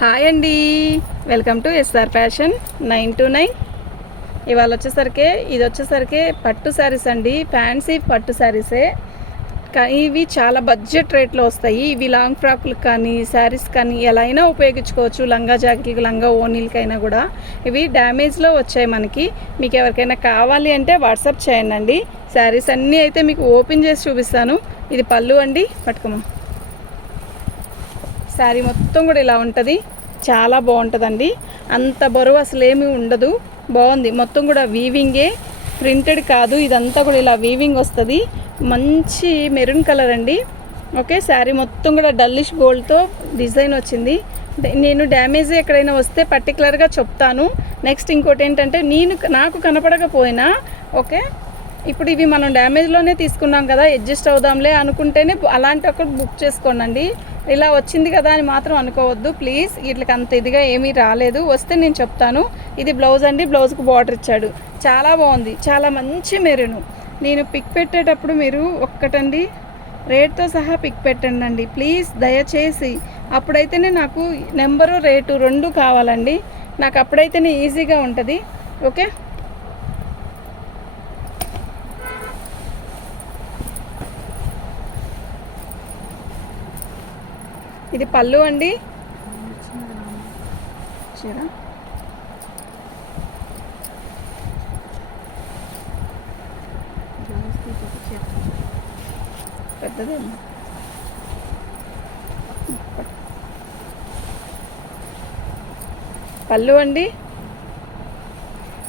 Hi అండి, welcome to SR fashion 929. ఇవాళ వచ్చేసరికి ఇది వచ్చేసరికి పట్టు శారీస్ అండి, ఫ్యాన్సీ పట్టు శారీసే. ఇవి చాలా బడ్జెట్ రేట్లో వస్తాయి. ఇవి లాంగ్ ఫ్రాక్లకు కానీ శారీస్ కానీ ఎలా అయినా ఉపయోగించుకోవచ్చు. లంగా జాకెట్లకు, లంగా ఓనీలకైనా కూడా. ఇవి డ్యామేజ్లో వచ్చాయి మనకి. మీకు ఎవరికైనా కావాలి అంటే వాట్సాప్ చేయండి. శారీస్ అన్నీ అయితే మీకు ఓపెన్ చేసి చూపిస్తాను. ఇది పళ్ళు అండి, పట్టుకోమా. శారీ మొత్తం కూడా ఇలా ఉంటుంది. చాలా బాగుంటుందండి. అంత బరువు అసలు ఏమీ ఉండదు. బాగుంది. మొత్తం కూడా వీవింగే, ప్రింటెడ్ కాదు. ఇదంతా కూడా ఇలా వీవింగ్ వస్తుంది. మంచి మెరూన్ కలర్ అండి. ఓకే, శారీ మొత్తం కూడా డల్లిష్ గోల్డ్తో డిజైన్ వచ్చింది. నేను డ్యామేజ్ ఎక్కడైనా వస్తే పర్టికులర్గా చెప్తాను. నెక్స్ట్ ఇంకోటి ఏంటంటే, నాకు కనపడకపోయినా ఓకే, ఇప్పుడు ఇవి మనం డ్యామేజ్లోనే తీసుకున్నాం కదా, అడ్జస్ట్ అవుదాంలే అనుకుంటేనే అలాంటి ఒకటి బుక్ చేసుకోండి. ఇలా వచ్చింది కదా అని మాత్రం అనుకోవద్దు ప్లీజ్. వీటికి అంత ఇదిగా ఏమీ రాలేదు. వస్తే నేను చెప్తాను. ఇది బ్లౌజ్ అండి, బ్లౌజ్కి బార్డర్ ఇచ్చాడు. చాలా బాగుంది, చాలా మంచి మెరూను. నేను పిక్ పెట్టేటప్పుడు మీరు ఒక్కటండి రేట్తో సహా పిక్ పెట్టండి ప్లీజ్, దయచేసి. అప్పుడైతేనే నాకు నెంబరు రేటు రెండు కావాలండి. నాకు అప్పుడైతేనే ఈజీగా ఉంటుంది. ఓకే, ఇది పళ్ళు అండి. చీర పెద్దదే. పళ్ళు అండి.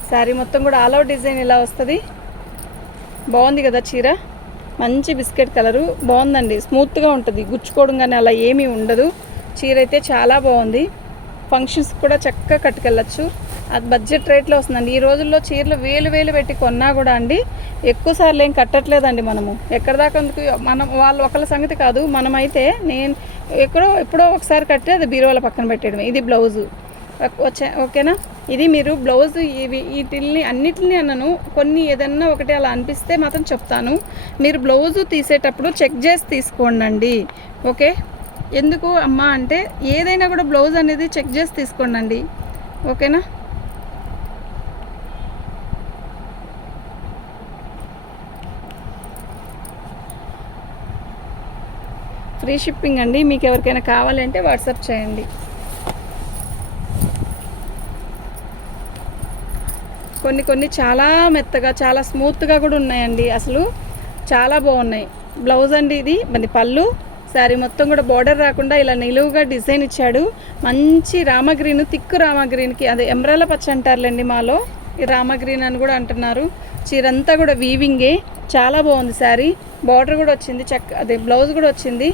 శారీ మొత్తం కూడా ఆల్ అవుట్ డిజైన్ ఇలా వస్తుంది. బాగుంది కదా చీర. మంచి బిస్కెట్ కలరు, బాగుందండి. స్మూత్గా ఉంటుంది, గుచ్చుకోవడం కానీ అలా ఏమీ ఉండదు. చీర అయితే చాలా బాగుంది. ఫంక్షన్స్ కూడా చక్కగా కట్టుకెళ్ళచ్చు. అది బడ్జెట్ రేట్లో వస్తుందండి. ఈ రోజుల్లో చీరలు వేలు పెట్టి కొన్నా కూడా అండి ఎక్కువ సార్లు ఏం కట్టట్లేదండి. మనము ఎక్కడ దాకా మనం వాళ్ళు ఒకళ్ళ సంగతి కాదు, మనమైతే నేను ఎప్పుడో ఒకసారి కట్టి అది బీరువాల పక్కన పెట్టడమే. ఇది బ్లౌజు ఓకేనా. ఇది మీరు బ్లౌజ్ వీటిల్ని అన్నిటిని అన్నను, కొన్ని ఏదన్నా ఒకటి అలా అనిపిస్తే మాత్రం చెప్తాను. మీరు బ్లౌజు తీసేటప్పుడు చెక్ చేసి తీసుకోండి. ఓకే, ఎందుకు అమ్మా అంటే ఏదైనా కూడా బ్లౌజ్ అనేది చెక్ చేసి తీసుకోండి. ఓకేనా. ఫ్రీ షిప్పింగ్ అండి. మీకు ఎవరికైనా కావాలంటే వాట్సాప్ చేయండి. కొన్ని చాలా మెత్తగా, చాలా స్మూత్గా కూడా ఉన్నాయండి. అసలు చాలా బాగున్నాయి. బ్లౌజ్ అండి ఇది, మరి పళ్ళు. శారీ మొత్తం కూడా బార్డర్ రాకుండా ఇలా నిలువుగా డిజైన్ ఇచ్చాడు. మంచి రామగ్రీన్, తిక్కు రామగ్రీన్కి అదే ఎమరాల పచ్చ అంటారులేండి మాలో, ఈ రామగ్రీన్ అని కూడా అంటున్నారు. చీరంతా కూడా వీవింగే, చాలా బాగుంది. శారీ బార్డర్ కూడా వచ్చింది, అదే బ్లౌజ్ కూడా వచ్చింది.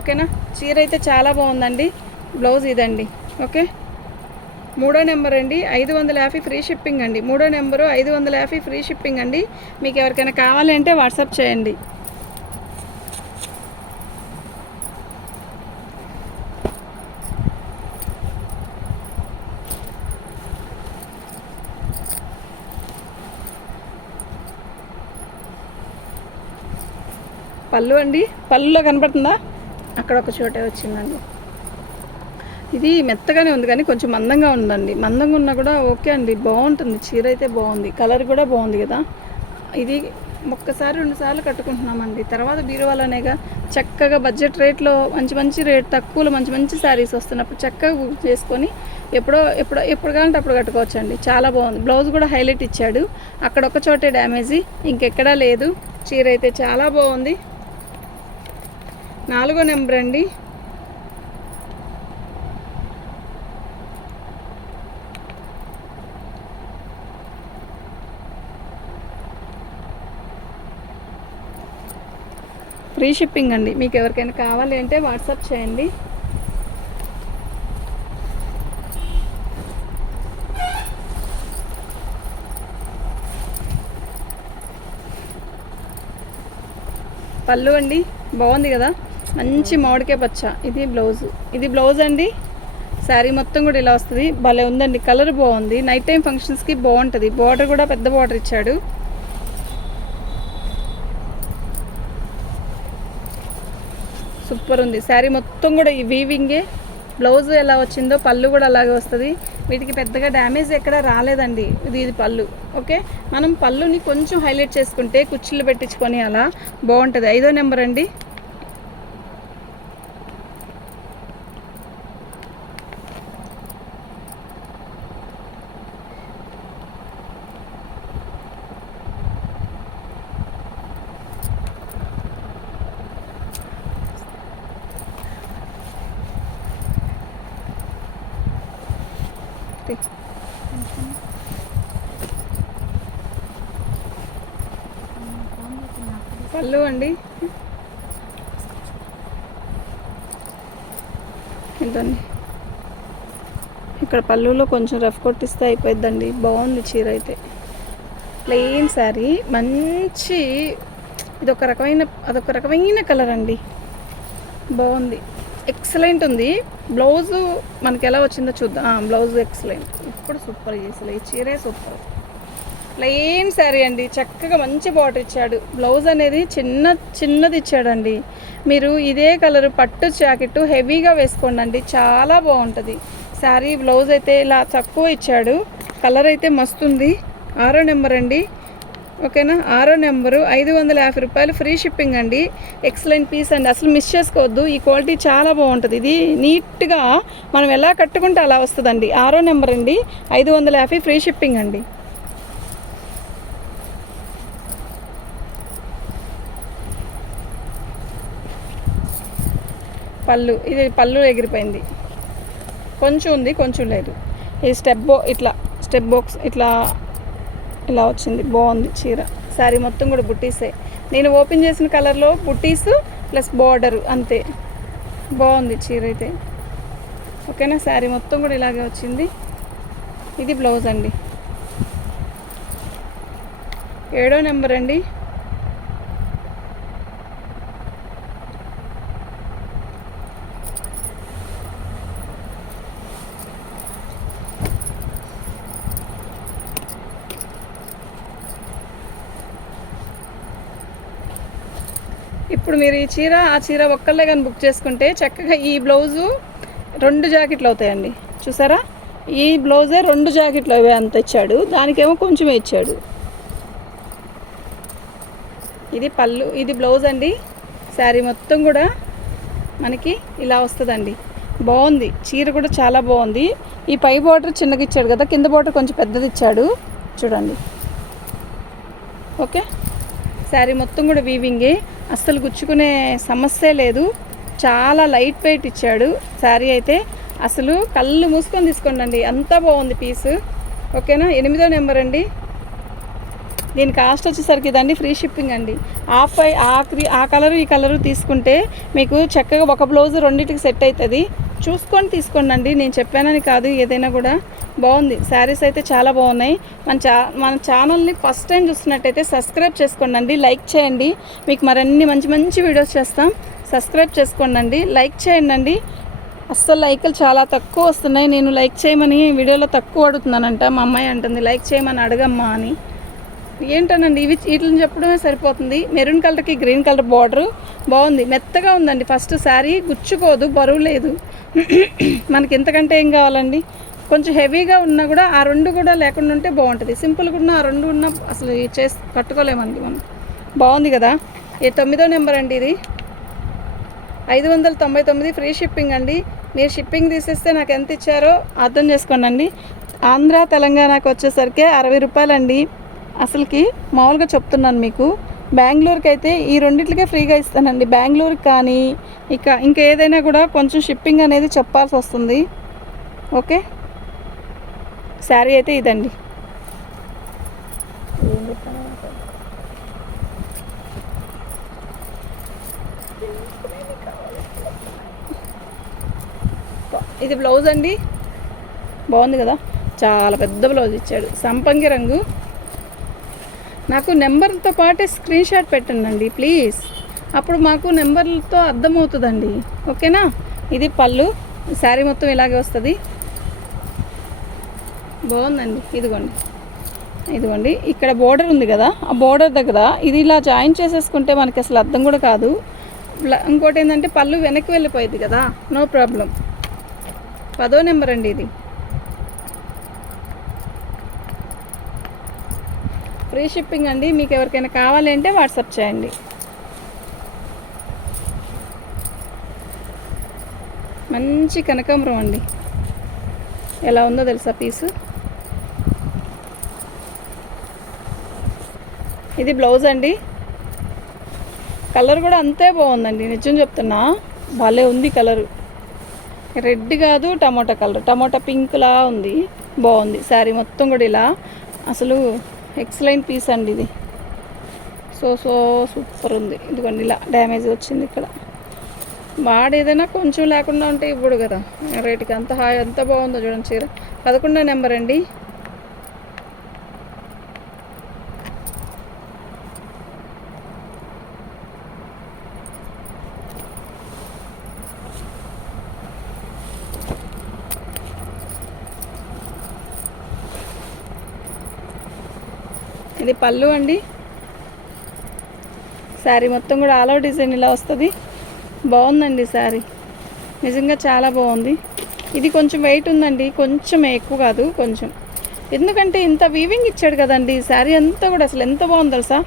ఓకేనా. చీర అయితే చాలా బాగుందండి. బ్లౌజ్ ఇదండి. ఓకే, 3వ నెంబర్ అండి, 550 ఫ్రీ షిప్పింగ్ అండి. 3వ నెంబరు 550 ఫ్రీ షిప్పింగ్ అండి. మీకు ఎవరికైనా కావాలి అంటే వాట్సాప్ చేయండి. పళ్ళు అండి, పళ్ళులో కనపడుతుందా, అక్కడ ఒక చోటే వచ్చిందండి. ఇది మెత్తగానే ఉంది కానీ కొంచెం మందంగా ఉందండి. మందంగా ఉన్నా కూడా ఓకే అండి, బాగుంటుంది. చీర అయితే బాగుంది, కలర్ కూడా బాగుంది కదా. ఇది ఒక్కసారి 2 సార్లు కట్టుకుంటున్నామండి. తర్వాత బీరువాలోనేగా చక్కగా బడ్జెట్ రేట్లో మంచి రేట్ తక్కువలో మంచి శారీస్ వస్తున్నప్పుడు చక్కగా బుక్ చేసుకొని ఎప్పుడు కావాలంటే అప్పుడు కట్టుకోవచ్చు అండి. చాలా బాగుంది. బ్లౌజ్ కూడా హైలైట్ ఇచ్చాడు. అక్కడ ఒక చోటే డ్యామేజీ, ఇంకెక్కడా లేదు. చీర అయితే చాలా బాగుంది. 4వ నెంబర్ అండి. ఫ్రీ షిప్పింగ్ అండి. మీకు ఎవరికైనా కావాలి అంటే వాట్సాప్ చేయండి. పళ్ళు అండి, బాగుంది కదా, మంచి మామిడికాయ పచ్చ. ఇది బ్లౌజ్ అండి. శారీ మొత్తం కూడా ఇలా వస్తుంది. భలే ఉందండి, కలర్ బాగుంది. నైట్ టైం ఫంక్షన్స్కి బాగుంటుంది. బార్డర్ కూడా పెద్ద బార్డర్ ఇచ్చాడు. సూపర్ ఉంది. శారీ మొత్తం కూడా ఈ వీవింగే, బ్లౌజ్ ఎలా వచ్చిందో పళ్ళు కూడా అలాగే వస్తుంది. వీటికి పెద్దగా డ్యామేజ్ ఎక్కడ రాలేదండి. ఇది పళ్ళు. ఓకే, మనం పళ్ళుని కొంచెం హైలైట్ చేసుకుంటే కుర్చీలు పెట్టించుకొని అలా బాగుంటుంది. 5వ నెంబర్ అండి. పళ్ళు అండి ఇదండి. ఇక్కడ పళ్ళులో కొంచెం రఫ్ కొట్టిస్తే అయిపోద్దండి. బాగుంది చీర అయితే. ప్లెయిన్ శారీ, మంచి అదొక రకమైన కలర్ అండి. బాగుంది, ఎక్సలెంట్ ఉంది. బ్లౌజు మనకి ఎలా వచ్చిందో చూద్దాం. బ్లౌజ్ ఎక్సలెంట్, ఇప్పుడు సూపర్. అసలు ఈ చీరే సూపర్. ప్లెయిన్ శారీ అండి, చక్కగా మంచి బార్డర్ ఇచ్చాడు. బ్లౌజ్ అనేది చిన్నది ఇచ్చాడండి. మీరు ఇదే కలర్ పట్టు జాకెట్ హెవీగా వేసుకోండి అండి, చాలా బాగుంటుంది శారీ. బ్లౌజ్ అయితే ఇలా తక్కువ ఇచ్చాడు. కలర్ అయితే మస్తుంది. 6వ నెంబర్ అండి. ఓకేనా, 6వ నెంబరు 550 రూపాయలు, ఫ్రీ షిప్పింగ్ అండి. ఎక్సలెంట్ పీస్ అండి, అసలు మిస్ చేసుకోవద్దు. ఈ క్వాలిటీ చాలా బాగుంటుంది. ఇది నీట్గా మనం ఎలా కట్టుకుంటే అలా వస్తుందండి. 6వ నెంబర్ అండి, 550, ఫ్రీ షిప్పింగ్ అండి. పళ్ళు, ఇది పళ్ళు ఎగిరిపోయింది. కొంచెం ఉంది, కొంచెం లేదు. ఈ స్టెప్ బాక్స్ ఇలా వచ్చింది. బాగుంది చీర. శారీ మొత్తం కూడా బుట్టీసే. నేను ఓపెన్ చేసిన కలర్లో బుట్టీస్ ప్లస్ బార్డరు అంతే. బాగుంది చీర అయితే. ఓకేనా, శారీ మొత్తం కూడా ఇలాగే వచ్చింది. ఇది బ్లౌజ్ అండి. 7వ నెంబర్ అండి. ఇప్పుడు మీరు ఈ చీర ఆ చీర ఒక్కళ్ళే కానీ బుక్ చేసుకుంటే చక్కగా ఈ బ్లౌజు 2 జాకెట్లు అవుతాయండి. చూసారా, ఈ బ్లౌజే 2 జాకెట్లు అవే అంత ఇచ్చాడు, దానికేమో కొంచెమే ఇచ్చాడు. ఇది పళ్ళు, ఇది బ్లౌజ్ అండి. శారీ మొత్తం కూడా మనకి ఇలా వస్తుందండి. బాగుంది చీర కూడా చాలా బాగుంది. ఈ పై బార్డర్ చిన్నగా ఇచ్చాడు కదా, కింద బార్డర్ కొంచెం పెద్దది ఇచ్చాడు చూడండి. ఓకే, శారీ మొత్తం కూడా వీవింగే, అస్సలు గుచ్చుకునే సమస్య లేదు. చాలా లైట్ వెయిట్ ఇచ్చాడు శారీ అయితే. అసలు కళ్ళు మూసుకొని తీసుకోండి, అంత బాగుంది పీసు. ఓకేనా, 8వ నెంబర్ అండి. దీని కాస్ట్ వచ్చేసరికి ఇదండి, ఫ్రీ షిప్పింగ్ అండి. ఆ కలరు ఈ కలరు తీసుకుంటే మీకు చక్కగా ఒక బ్లౌజ్ రెండింటికి సెట్ అవుతుంది. చూసుకొని తీసుకోండి. నేను చెప్పానని కాదు, ఏదైనా కూడా బాగుంది. శారీస్ అయితే చాలా బాగున్నాయి. మన ఛానల్ని ఫస్ట్ టైం చూస్తున్నట్టయితే సబ్స్క్రైబ్ చేసుకోండి, లైక్ చేయండి. మీకు మరన్ని మంచి వీడియోస్ చేస్తాం. సబ్స్క్రైబ్ చేసుకోండి, లైక్ చేయండి. అస్సలు లైకులు చాలా తక్కువ వస్తున్నాయి. నేను లైక్ చేయమని వీడియోలో తక్కువ అడుగుతున్నానంట. మా అమ్మాయి అంటుంది లైక్ చేయమని అడగమ్మా అని. ఏంటనండి, వీటిని చెప్పడమే సరిపోతుంది. మెరూన్ కలర్కి గ్రీన్ కలర్ బార్డరు బాగుంది, మెత్తగా ఉందండి. ఫస్ట్ శారీ గుచ్చుకోదు, బరువు లేదు. మనకి ఎంతకంటే ఏం కావాలండి. కొంచెం హెవీగా ఉన్నా కూడా ఆ 2 కూడా లేకుండా ఉంటే బాగుంటుంది. సింపుల్గా ఉన్న ఆ 2 ఉన్నా అసలు కట్టుకోలేమండి మనం. బాగుంది కదా. 9వ నెంబర్ అండి. ఇది 599, ఫ్రీ షిప్పింగ్ అండి. మీరు షిప్పింగ్ తీసేస్తే నాకు ఎంత ఇచ్చారో అర్థం చేసుకోండి. ఆంధ్ర తెలంగాణకు వచ్చేసరికి 60 రూపాయలండి. అసలుకి మామూలుగా చెప్తున్నాను మీకు. బెంగళూరుకి అయితే ఈ రెండిట్లకే ఫ్రీగా ఇస్తానండి. బెంగళూరుకి కానీ ఇంకా ఏదైనా కూడా కొంచెం షిప్పింగ్ అనేది చెప్పాల్సి వస్తుంది. ఓకే, శారీ అయితే ఇదండి. ఇది బ్లౌజ్ అండి. బాగుంది కదా, చాలా పెద్ద బ్లౌజ్ ఇచ్చాడు. సంపంగి రంగు. నాకు నెంబర్తో పాటే స్క్రీన్ షాట్ పెట్టండి ప్లీజ్, అప్పుడు మాకు నెంబర్లతో అర్థమవుతుందండి. ఓకేనా, ఇది పళ్ళు. శారీ మొత్తం ఇలాగే వస్తుంది. బాగుందండి. ఇదిగోండి ఇక్కడ బోర్డర్ ఉంది కదా, ఆ బోర్డర్ దగ్గర ఇది ఇలా జాయిన్ చేసేసుకుంటే మనకి అసలు అర్థం కూడా కాదు. ఇంకోటి ఏంటంటే పళ్ళు వెనక్కి వెళ్ళిపోయింది కదా, నో ప్రాబ్లం. 10వ నెంబర్ అండి ఇది. ఫ్రీ షిప్పింగ్ అండి. మీకు ఎవరికైనా కావాలి అంటే వాట్సాప్ చేయండి. మంచి కనకాంబరం అండి. ఎలా ఉందో తెలుసా పీసు. ఇది బ్లౌజ్ అండి. కలర్ కూడా అంతే బాగుందండి, నిజం చెప్తున్నా. భలే ఉంది కలరు. రెడ్ కాదు, టమాటా కలర్, టమాటా పింక్లా ఉంది. బాగుంది. శారీ మొత్తం కూడా ఇలా అసలు ఎక్సలెంట్ పీస్ అండి ఇది. సో సూపర్ ఉంది. ఇదిగోండి ఇలా డ్యామేజ్ వచ్చింది ఇక్కడ. వాడు ఏదైనా కొంచెం లేకుండా ఉంటే ఇవ్వడు కదా రేటుకి. అంత హాయ్, అంత బాగుందో చూడండి చీర. 11వ నెంబర్ అండి. ఇది పళ్ళు అండి. శారీ మొత్తం కూడా ఆల్ ఓవర్ డిజైన్ ఇలా వస్తుంది. బాగుందండి శారీ, నిజంగా చాలా బాగుంది. ఇది కొంచెం వెయిట్ ఉందండి, కొంచెం ఎక్కువ కాదు, కొంచెం. ఎందుకంటే ఇంత వీవింగ్ ఇచ్చాడు కదండి. శారీ అంతా కూడా అసలు ఎంత బాగుంది తెలుసా.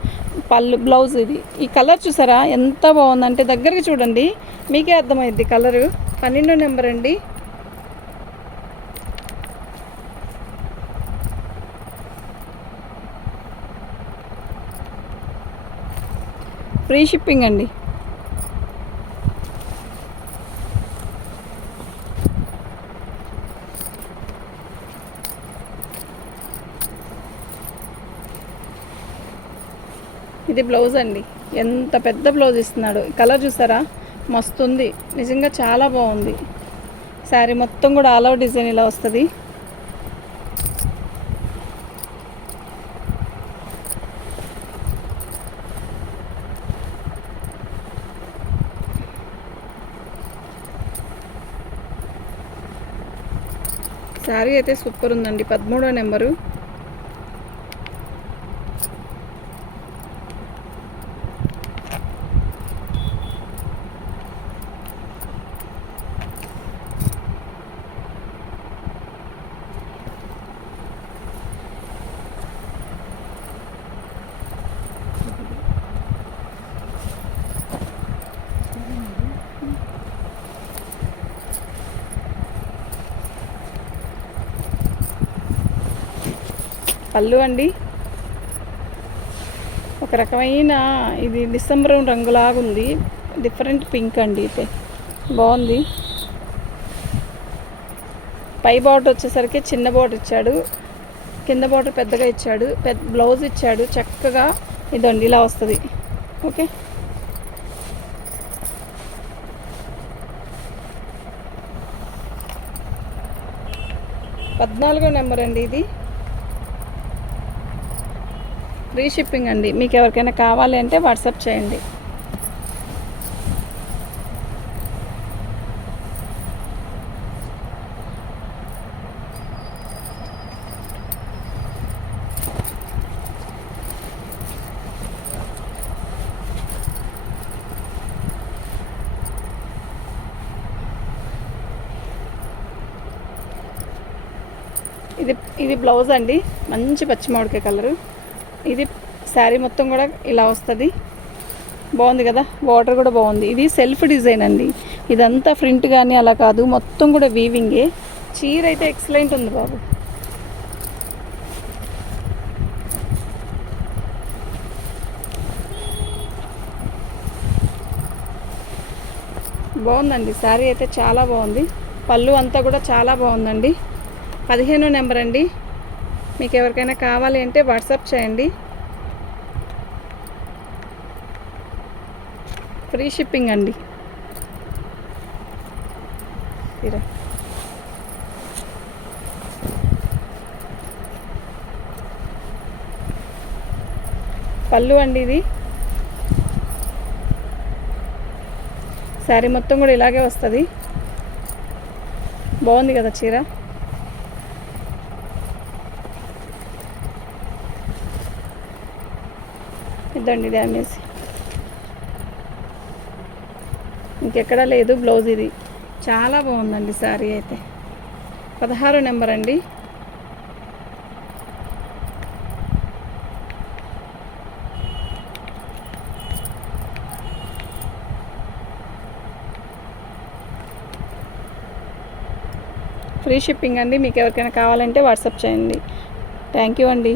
పళ్ళు, బ్లౌజ్, ఇది ఈ కలర్ చూసారా ఎంత బాగుందంటే, దగ్గరికి చూడండి మీకే అర్థమైద్ది కలరు. 12వ నెంబర్ అండి. ఫ్రీ షిప్పింగ్ అండి. ఇది బ్లౌజ్ అండి. ఎంత పెద్ద బ్లౌజ్ ఇస్తున్నాడు. కలర్ చూసారా మస్తుంది, నిజంగా చాలా బాగుంది. శారీ మొత్తం కూడా ఆల్ ఓవర్ డిజైన్ ఇలా వస్తుంది. శారీ అయితే సూపర్ ఉందండి. 13వ నెంబరు. పళ్ళు అండి. ఒక రకమైన ఇది డిసెంబర్ రంగులాగా ఉంది. డిఫరెంట్ పింక్ అండి. అయితే బాగుంది. పై బార్డర్ వచ్చేసరికి చిన్న బార్డర్ ఇచ్చాడు, కింద బార్డర్ పెద్దగా ఇచ్చాడు, బ్లౌజ్ ఇచ్చాడు చక్కగా. ఇదండి ఇలా వస్తుంది. ఓకే, పద్నాలుగో నెంబర్ అండి ఇది. ఫ్రీ షిప్పింగ్ అండి. మీకు ఎవరికైనా కావాలి అంటే వాట్సాప్ చేయండి. ఇది బ్లౌజ్ అండి. మంచి పచ్చి మామిడికాయ కలరు. ఇది శారీ మొత్తం కూడా ఇలా వస్తుంది. బాగుంది కదా, బార్డర్ కూడా బాగుంది. ఇది సెల్ఫ్ డిజైన్ అండి. ఇదంతా ప్రింట్ కానీ అలా కాదు, మొత్తం కూడా వీవింగే. చీర అయితే ఎక్సలెంట్ ఉంది బాబు. బాగుందండి శారీ అయితే చాలా బాగుంది. పళ్ళు అంతా కూడా చాలా బాగుందండి. 15వ నెంబర్ అండి. మీకు ఎవరికైనా కావాలి అంటే వాట్సాప్ చేయండి. ఫ్రీ షిప్పింగ్ అండి. పళ్ళు అండి ఇది. శారీ మొత్తం కూడా ఇలాగే వస్తుంది. బాగుంది కదా చీర. ఇదండి డ్యామేజ్, ఇంకెక్కడా లేదు. బ్లౌజ్ ఇది చాలా బాగుందండి శారీ అయితే. 16 నెంబర్ అండి. ఫ్రీ షిప్పింగ్ అండి. మీకు ఎవరికైనా కావాలంటే వాట్సాప్ చేయండి. థ్యాంక్ యూ అండి.